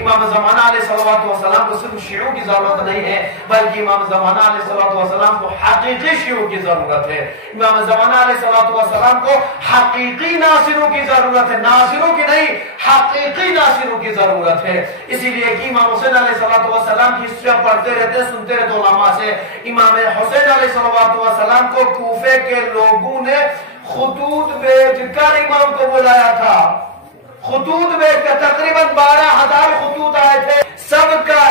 امام زمانہ علیہ السلام کو صرف شیعوں کی ضرورت نہیں ہے، بلکہ امام زمانہ علیہ السلام کو حقیقی شیعوں کی ضرورت ہے۔ امام زمانہ علیہ السلام کو حقیقی ناصروں کی ضرورت ہے، ناصروں کی نہیں، حقیقی ناصروں کی ضرورت ہے۔ اسی لیے کہ امام حسین علیہ السلام کی ہسٹری پڑھتے رہتے سنتے رہتے علماء سے، امام حسین علیہ السلام کو کوفے کے لوگوں نے خطوط بھیج کر امام کو بلایا تھا، خطوط بھیج کر تقریباً 12,000 خطوط آئے تھے، سب کا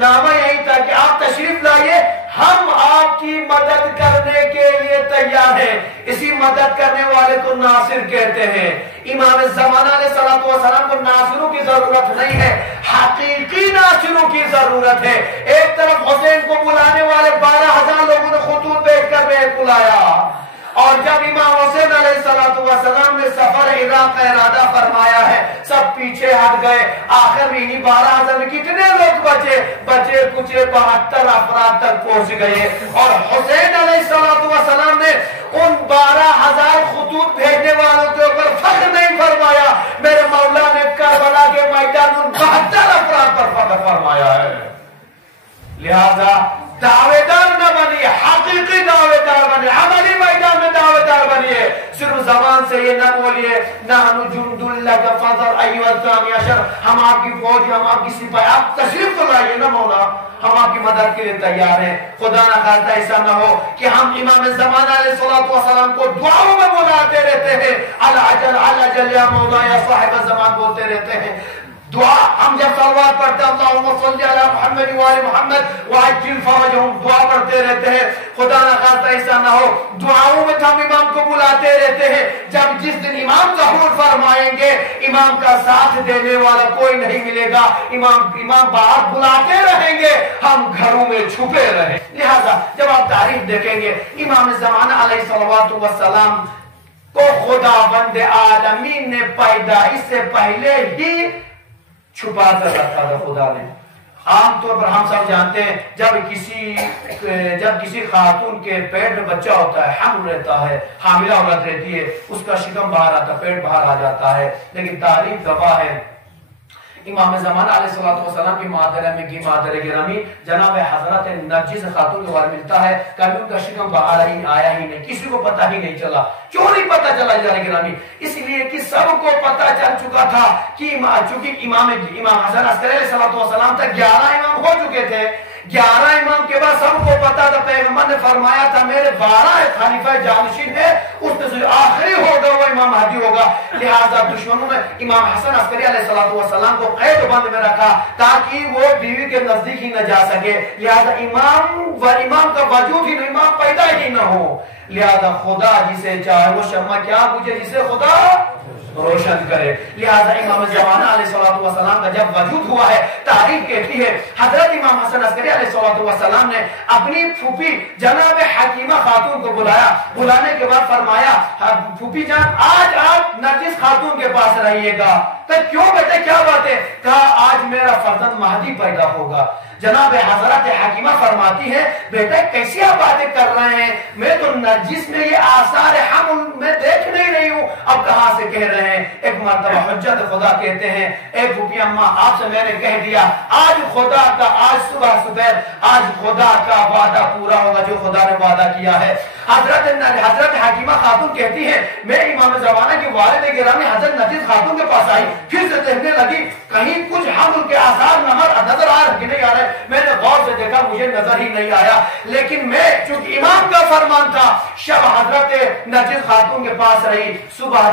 نامہ یہی تھا کہ آپ تشریف لائیے، ہم آپ کی مدد کرنے کے لیے تیار ہیں۔ اسی مدد کرنے والے کو ناصر کہتے ہیں۔ امام زمانہ علیہ السلام کو ناصروں کی ضرورت نہیں ہے، حقیقی ناصروں کی ضرورت ہے۔ ایک طرف حسین کو بلانے والے 12,000 لوگوں نے خطوط بھیج کر بلایا، اور جب امام حسین علیہ السلام نے سفر عراق کا ارادہ فرمایا ہے، سب پیچھے ہٹ گئے۔ آخر میں انہی 12,000 میں کتنے لوگ بچے کچھ 72 افراد تک پہنچ گئے، اور حسین علیہ السلام نے ان 12,000 خطوط بھیجنے والوں کے اوپر فخر نہیں فرمایا، میرے مولا نے کربلا کے میدان ان 72 افراد پر فخر فرمایا ہے۔ لہذا دعوے دار نہ بنیے، حقیقی دعوے دار بنیے، عملی میدان میں دعوے دار بنیے۔ صرف زبان سے یہ نہ بولیے نحن جند لک فانظر ایھا الثانی عشر، ہم آپ کی فوج، ہم آپ کی سپاہی، آپ تشریف تو لائیے نا مولا، ہم آپ کی مدد کے لیے تیار ہیں۔ خدا نہ خواستہ ایسا نہ ہو کہ ہم امام زمانہ علیہ السلام کو دعاؤں میں بلاتے رہتے ہیں، العجل العجل یا مولا یا صاحب الزمان بولتے رہتے ہیں۔ دعا ہم جب صلوات پڑھتے ہیں اللہم صلی علی محمد وآل محمد وعجل فرجہم، دعا پڑھتے رہتے ہیں۔ خدا نہ خواستہ ایسا نہ ہو دعاؤں میں ہم امام کو بلاتے رہتے ہیں، جب جس دن امام ظہور فرمائیں گے امام کا ساتھ دینے والا کوئی نہیں ملے گا، امام باہر بلاتے رہیں گے، ہم گھروں میں چھپے رہیں۔ لہذا جب آپ تاریخ دیکھیں گے امام زمانہ علیہ السلام کو خداوند عالمین نے پیدائش سے پہلے ہی چھپا کر رکھا تھا خدا نے۔ عام طور پر ہم سب جانتے ہیں جب کسی خاتون کے پیٹ میں بچہ ہوتا ہے، حمل رہتا ہے، حاملہ عورت رہتی ہے، اس کا شکم باہر آتا ہے، پیٹ باہر آ جاتا ہے، لیکن تاریخ گواہ ہے امام زمانہ علیہ السلام کی مادر گرامی جناب حضرت نرجس خاتون کے بارے ملتا ہے، کبھی ان کا شکم باہر آیا ہی نہیں، کسی کو پتہ ہی نہیں چلا۔ کیوں نہیں پتہ چلا جناب گرامی؟ اس لیے کہ سب کو پتہ چل چکا تھا کہ چونکہ امام حسن عسکری علیہ السلام تک 11 امام ہو چکے تھے، 11 امام کے بعد سب کو پتا تھا، پیغمبر نے فرمایا تھا میرے 12 خلیفہ جانشین ہے، اس میں سے آخری ہوگا وہ امام مہدی ہوگا۔ لہذا دشمنوں نے امام حسن عسکری علیہ السلام کو قید بند میں رکھا تاکہ وہ بیوی کے نزدیک ہی نہ جا سکے، لہذا امام کا وجود ہی نہیں، امام پیدا ہی نہ ہو۔ لہذا خدا جسے چاہے وہ شمع کیا بجھے جسے خدا روشن کرے۔ لہذا امام زمانہ علیہ السلام کا جب وجود ہوا ہے، تاریخ کہتی ہے حضرت امام حسن عسکری علیہ السلام نے اپنی پھوپھی جناب حکیمہ خاتون کو بلایا، بلانے کے بعد فرمایا پھوپھی جان آج آپ نرجس خاتون کے پاس رہیے گا۔ تو کیوں بیٹے کیا بات ہے؟ کہا آج میرا فرزند مہدی پیدا ہوگا۔ جناب حضرت حکیمہ فرماتی ہے بیٹا کیسی آپ باتیں کر رہے ہیں، میں تو نرجس میں یہ آثار حمل میں دیکھ نہیں رہی ہوں، اب کہاں سے کہہ رہے ہیں؟ ایک مرتبہ حجت خدا کہتے ہیں اے پھوپھی اماں آپ سے میں نے کہہ دیا آج خدا کا آج صبح آج خدا کا وعدہ پورا ہوگا جو خدا نے وعدہ کیا ہے۔ حضرت حکیمہ خاتون کہتی ہے میں امام زمانہ کی والد گرامی حضرت نرجس خاتون کے پاس آئی، پھر سے دیکھنے لگی کہیں کچھ حمل کے آثار نظر آ رہے کہ نہیں آ رہے، میں نے غور سے دیکھا مجھے نظر ہی نہیں آیا، لیکن میں چونکہ امام کا فرمان تھا شب حضرت نرجس خاتون کے پاس رہی۔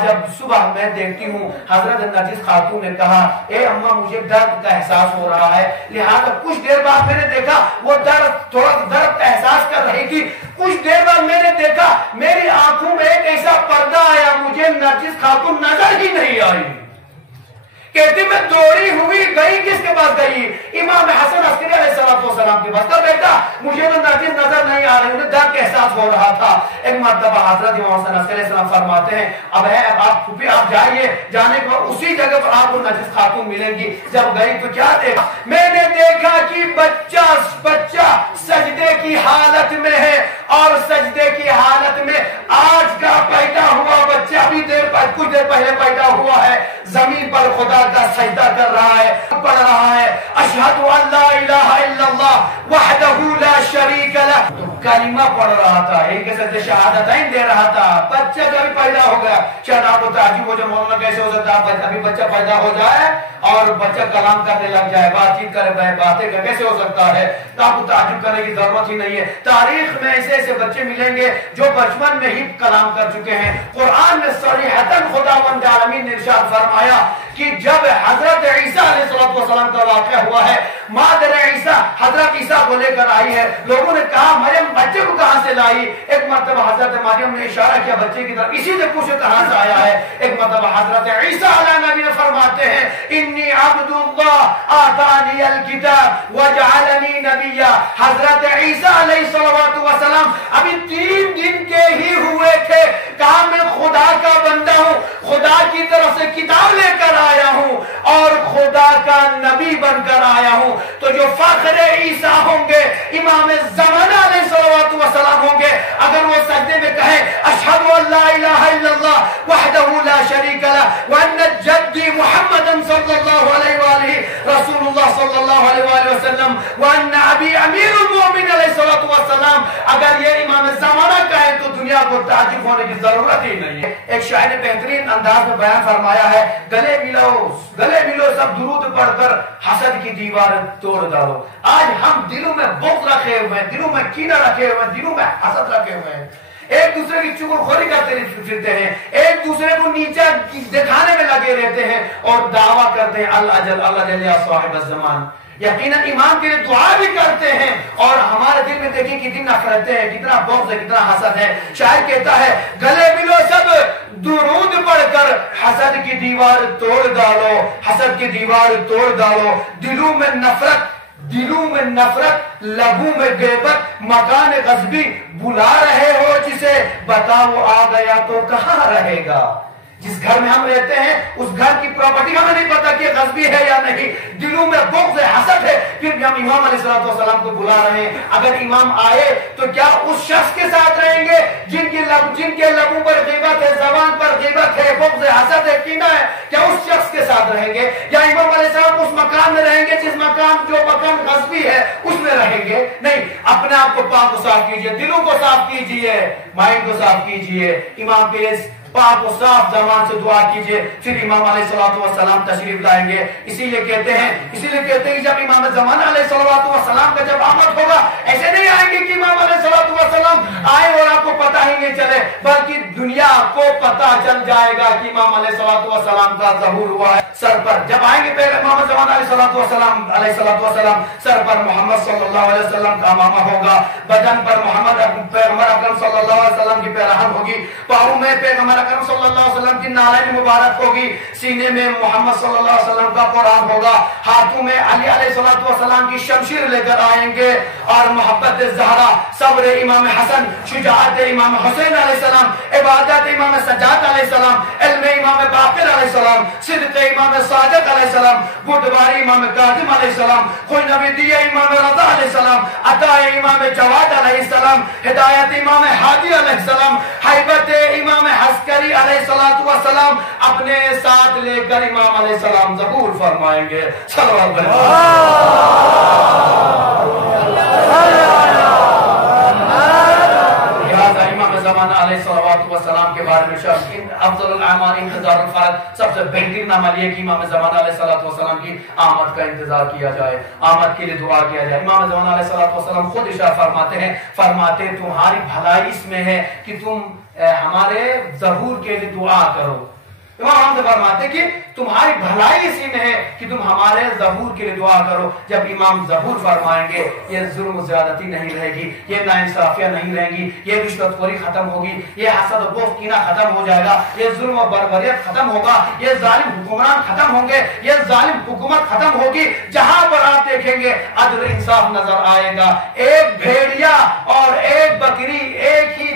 جب صبح میں دیکھتی ہوں حضرت نرجس خاتون نے کہا اے اماں مجھے درد کا احساس ہو رہا ہے، لہذا کچھ دیر بعد میں نے دیکھا وہ تھوڑا درد کا احساس کر رہی تھی، کچھ دیر بعد میں نے دیکھا میری آنکھوں میں ایک ایسا پردہ آیا مجھے نرجس خاتون نظر ہی نہیں آئی۔ کہتی میں دوڑی ہوئی گئی، کس کے پاس گئی؟ امام حسن عسکری علیہ السلام کے پاس۔ بیٹا مجھے تو نرجس نظر نہیں آ رہی، انہیں درد کا احساس ہو رہا تھا۔ ایک مرتبہ حضرت امام حسن عسکری علیہ السلام فرماتے ہیں اب ہے آپ پھوپھی آپ جائیے، جانے کے بعد اسی جگہ پر آپ کو نرجس خاتون ملیں گی۔ جب گئی تو کیا دیکھا؟ میں نے دیکھا کہ بچہ سجدے کی حالت میں ہے، اور سجدے کی حالت میں آج کا پیدا ہوا بچہ بھی کچھ دیر پہلے پیدا ہوا ہے، زمین پر خدا کا سجدہ کر رہا ہے، پڑھ رہا اشہد ان لا الہ الا اللہ وحدہ لا شریک لہ، تو کلمہ پڑھ رہا تھا، ایک ساتھ شہادتین دے رہا تھا، بچہ کا بھی پیدا ہو گیا. شاید آپ کو تعجب ہو جو مولانا کیسے ہو سکتا ہے ابھی بچہ پیدا ہو جائے اور بچہ کلام کرنے لگ جائے، بات چیت کرے، باتیں کر، کیسے ہو سکتا ہے؟ تو آپ کو تعجب کرنے کی ضرورت ہی نہیں ہے. تاریخ میں ایسے ایسے بچے ملیں گے جو بچپن میں ہی کلام کر چکے ہیں. قرآن میں صریحتاً خداوند عالمین نے ارشاد فرمایا کہ جب حضرت عیسیٰ علیہ السلام کا واقعہ ہوا ہے، مادر عیسیٰ حضرت عیسیٰ کو لے کر آئی ہے، لوگوں نے کہا مریم بچے کو کہاں سے لائی؟ ایک مرتبہ حضرت مریم نے اشارہ کیا بچے کی طرف، اسی سے پوچھے کہاں سے آیا ہے. ایک مرتبہ حضرت عیسیٰ علیہ نبی نے فرماتے ہیں انی عبد اللہ آتانی الکتاب وجعلنی نبیا. حضرت عیسیٰ علیہ السلام ابھی 3 دن کے ہی ہوئے تھے، کہا میں خدا کا بندہ ہوں، خدا کی طرف سے کتاب لے کر آیا ہوں اور خدا کا نبی بن کر آیا ہوں. تو جو فخر عیسیٰ ہوں گے امام زمانہ علیہ السلام ہوں گے، اگر وہ سجدے میں کہیں اشہد ان لا الہ الا اللہ وحدہ لا شریک لہ وان جدی محمد صلی اللہ علیہ وآلہ رسول اللہ صلی اللہ علیہ وآلہ وسلم وان ابی امیر المؤمنین علیہ السلام، اگر یہ امام زمانہ کہے تو دنیا کو تعجب ہونے کی ضرورت ہی نہیں ہے. ایک شاعر نے بہترین انداز میں بیان فرمایا ہے گلے ملو سب درود پڑھ کر حسد کی دیوار توڑ ڈالو. آج ہم دلوں میں بغض رکھے ہوئے ہیں، دلوں میں کینہ رکھے ہوئے ہیں، دلوں میں حسد رکھے ہوئے ہیں، ایک دوسرے کی چغل خوری کرتے پھرتے ہیں، ایک دوسرے کو نیچا دکھانے میں لگے رہتے ہیں اور دعویٰ کرتے ہیں اللہ جل یا صاحب الزمان. یقیناً امام کے لیے دعا بھی کرتے ہیں اور ہمارے دل میں دیکھیں کتنی نفرتیں ہیں، کتنا بغض ہے، کتنا حسد ہے. شاعر کہتا ہے گلے ملو سب درود پڑھ کر حسد کی دیوار توڑ ڈالو، حسد کی دیوار توڑ ڈالو. دلوں میں نفرت، لبوں میں غیبت، مکان غصبی بلا رہے ہو جسے، بتا وہ آ گیا تو کہاں رہے گا. جس گھر میں ہم رہتے ہیں اس گھر کی پراپرٹی ہمیں نہیں پتا کہ غصبی ہے یا نہیں، دلوں میں بغض ہے، حسد ہے، پھر بھی ہم امام علیہ السلام کو بلا رہے ہیں. اگر امام آئے تو کیا اس شخص کے ساتھ رہیں گے جن کے لبوں پر غیبت ہے، زبان پر غیبت ہے، بغض ہے، حسد ہے، کینہ ہے، کیا اس شخص کے ساتھ رہیں گے؟ یا امام علیہ السلام اس مکان میں رہیں گے جو مکان غصبی ہے اس میں رہیں گے؟ نہیں. اپنے آپ کو پاک و صاف کیجئے، دلوں کو صاف کیجئے، مائنڈ کو صاف کیجئے، امام کے لیے پاک و صاف زبان سے دعا کیجئے، پھر امام علیہ السلام تشریف لائیں گے. اسی لیے کہتے ہیں جب امام زمانہ علیہ السلام کا جب آمد ہوگا ایسے نہیں آئیں گے کہ امام علیہ السلام آئے اور آپ کو پتہ ہی نہیں چلے، بلکہ دنیا کو پتہ چل جائے گا کہ امام علیہ السلام کا ظہور ہوا ہے. سر پر جب آئیں گے پہلے امام زمانہ علیہ السلام، سر پر محمد صلی اللہ علیہ وسلم کا امامہ ہوگا، بدن پر محمد پیغمبر اکرم صلی اللہ علیہ وسلم کی پیراہن ہوگی، پاؤں میں پیغمبر اکرم صلی اللہ علیہ وسلم کی نعلین مبارک ہوگی، سینے میں محمد صلی اللہ علیہ وسلم کا قرآن ہوگا، ہاتھوں میں علی علیہ السلام کی شمشیر لے کر آئیں گے، اور محبت زہرا، صبر امام حسن، شجاعت امام حسین علیہ السلام، عبادت امام سجاد علیہ السلام، علم امام باقر علیہ السلام، صدق امام صادق علیہ السلام، بردباری امام کاظم علیہ السلام، خوش نبیدیہ امام رضا علیہ السلام، عطا امام جواد علیہ السلام، ہدایت امام ہادی علیہ السلام، حیبت امام عسکری علیہ السلام اپنے ساتھ لے کر امام علیہ السلام ظہور فرمائیں گے. صلوات زمانہ علیہ السلام کے بارے میں افضل الاعمال انتظار الفرج، سب سے بہترین عمل یہ کہ امام زمانہ علیہ السلام کی آمد کا انتظار کیا جائے، آمد کے لیے دعا کیا جائے. امام زمانہ علیہ السلام خود ارشاد فرماتے تمہاری بھلائی اس میں ہے کہ تم ہمارے ظہور کے لیے دعا کرو. امام ہم سے فرماتے کہ تمہاری بھلائی اسی میں ہے کہ تم ہمارے ظہور کے لیے دعا کرو. جب امام ظہور فرمائیں گے یہ ظلم و زیادتی نہیں رہے گی، یہ ناانصافیاں نہیں رہیں گی، یہ رشوت خوری ختم ہوگی، یہ حسد و بغض کینہ ختم ہو جائے گا، یہ ظلم و بربریت ختم ہوگا، یہ ظالم حکمران ختم ہوں گے، یہ ظالم حکومت ختم ہوگی. جہاں پر آپ دیکھیں گے عدل انصاف نظر آئے گا. ایک بھیڑیا اور ایک بکری ایک ہی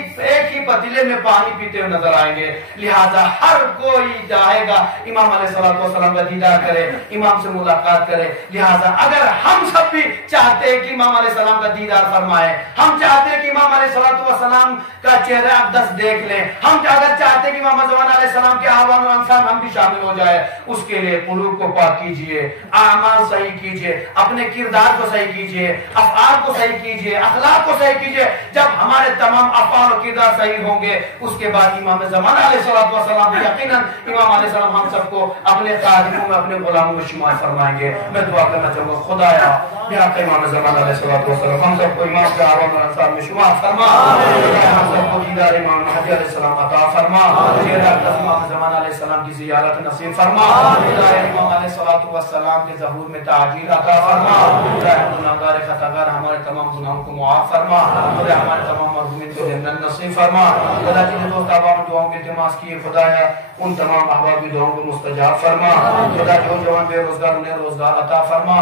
پتیلے میں پانی پیتے ہوئے نظر آئیں گے. لہذا ہر کوئی کوئی چاہے گا امام علیہ السلام کا دیدار کرے، امام سے ملاقات کرے. لہٰذا اگر ہم سب بھی چاہتے ہیں کہ امام علیہ السلام کا دیدار فرمائے، ہم چاہتے ہیں کہ امام علیہ السلام کا چہرہ اقدس دیکھ لیں، ہم اگر چاہتے ہیں کہ امام زمان علیہ السلام کے آوان و انسان ہم بھی شامل ہو جائے، اس کے لیے قلوب کو پاک کیجئے، اعمال صحیح کیجئے، اپنے کردار کو صحیح کیجئے، افعال کو صحیح کیجئے، اخلاق کو صحیح کیجئے. جب ہمارے تمام افعال و کردار صحیح ہوں گے، اس کے بعد امام زمان علیہ السلام یقیناً امام علیہ السلام ہم سب کو اپنے خادموں میں، اپنے غلاموں میں شمار فرمائیں گے. میں دعا کرنا چاہوں گا خدایا بحق امام زمان علیہ السلام ہم سب کو امام کے آوان و انسان میں شمار فرما، ہم سب کو دیدار امام مہدی علیہ السلام عطا فرما، امام زمان علیہ السلام کی زیارت نصیب فرما، امام علیہ السلام کے ظہور میں تعجیل عطا فرما، گناہگار خطاکار ہمارے تمام گناہوں کو معاف فرما، ہمارے تمام مرحومین کو جنت نصیب فرما. خدا جن دوست احباب دعاؤں کے التماس کیے خدایا ان تمام احباب کی دعاؤں کو مستجاب فرما. خدا جو جوان بے روزگار انہیں روزگار عطا فرما.